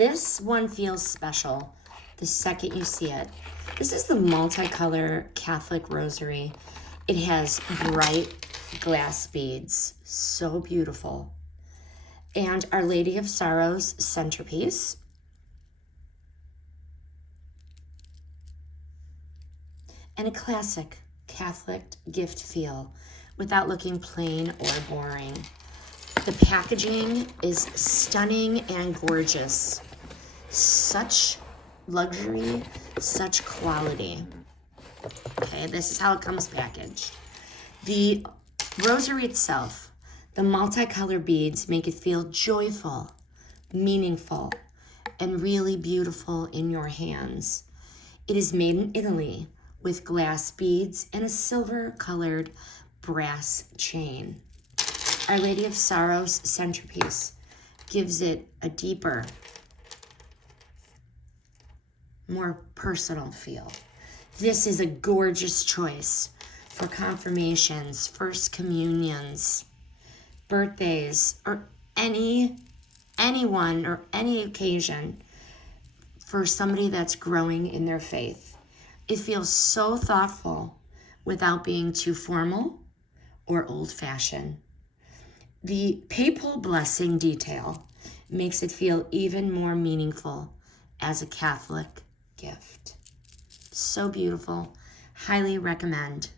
This one feels special the second you see it. This is the multicolor Catholic Rosary. It has bright glass beads, so beautiful. And Our Lady of Sorrows centerpiece. And a classic Catholic gift feel without looking plain or boring. The packaging is stunning and gorgeous. Such luxury, such quality. Okay, this is how it comes packaged. The rosary itself, the multicolor beads make it feel joyful, meaningful, and really beautiful in your hands. It is made in Italy with glass beads and a silver-colored brass chain. Our Lady of Sorrows centerpiece gives it a deeper, more personal feel. This is a gorgeous choice for confirmations, first communions, birthdays, or anyone or any occasion for somebody that's growing in their faith. It feels so thoughtful without being too formal or old-fashioned. The papal blessing detail makes it feel even more meaningful as a Catholic gift. So beautiful. Highly recommend.